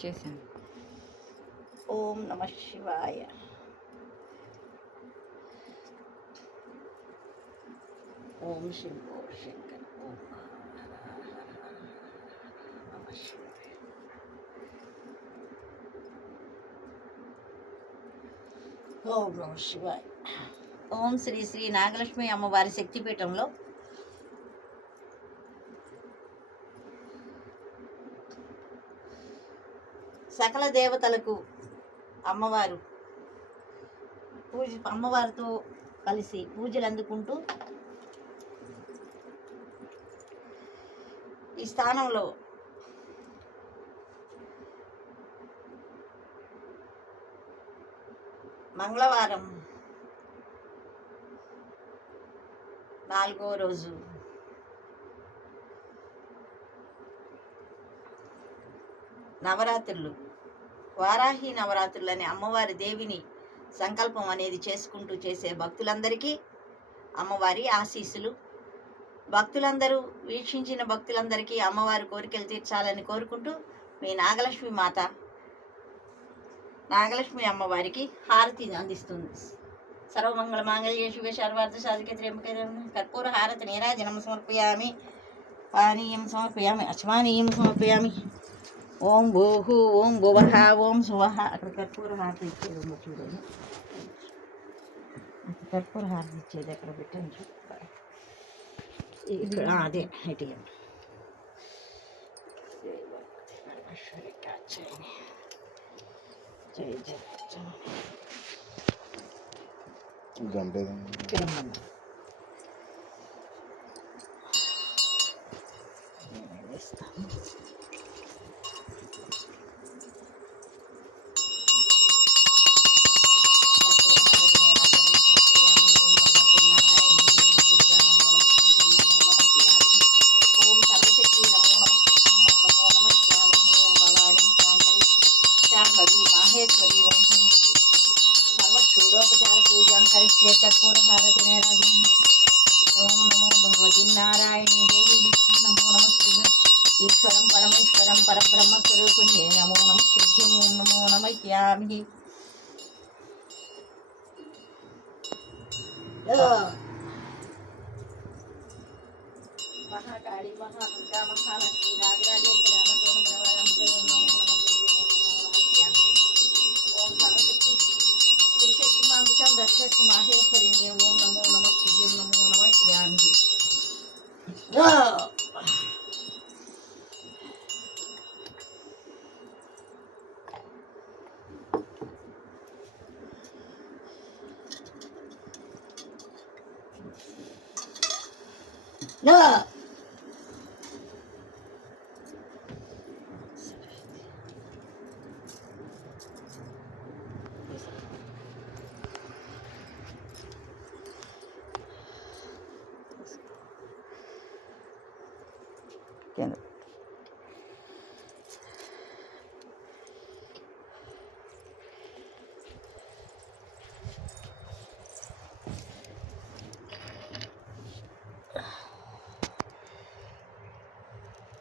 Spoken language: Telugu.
చేశాను. ఓం నమ శివాయ. ఓం శంభో శంకర్ ఓం నమ శివాయ. ఓం నమ శివాయ. ఓం శ్రీ శ్రీ నాగలక్ష్మి అమ్మవారి శక్తిపీఠంలో సకల దేవతలకు అమ్మవారు. పూజ అమ్మవారితో కలిసి పూజలు అందుకుంటూ ఈ స్థానంలో మంగళవారం నాలుగో రోజు నవరాత్రులు వారాహి నవరాత్రులని అమ్మవారి దేవిని సంకల్పం అనేది చేసుకుంటూ చేసే భక్తులందరికీ అమ్మవారి ఆశీస్సులు. భక్తులందరూ వీక్షించిన భక్తులందరికీ అమ్మవారి కోరికలు తీర్చాలని కోరుకుంటూ మీ నాగలక్ష్మి మాత నాగలక్ష్మి అమ్మవారికి హారతి అందిస్తుంది. సర్వమంగళ మాంగళ్య శివ సర్వార్థ సాధిక కర్పూర హారతి నీరాజనం సమర్పయామి. పానీయం సమర్పయామి అస్మానీయం సమర్పయామి. ఓం భూహు ఓం భువహ ఓం శువహ అక్కడ కర్పూర హారతి ఇచ్చేది ఉందో చూడండి అక్కడ కర్పూర హారతి ఇచ్చేది అక్కడ పెట్టండి చూడండి. ఇక్కడ ఆ, అదే ఇటు జై జై జై सर्वोपचार पूजा करेक्षेत्रपूर भारत राजन ओम नमो भगवती नारायणी देवी नमो नमस्ते ईश्वरं परमेश्वरं परब्रह्मस्वरूपिणे नमो नमस्ते ओम नमो नमस्यामि महाकाली महादुर्गा महालक्ष्मी राजराजेश्वरी नमो नमः महेश्वरीने ओम नमो नम शिवे नमो नम यांगी Yeah. വെക്കുന്നത്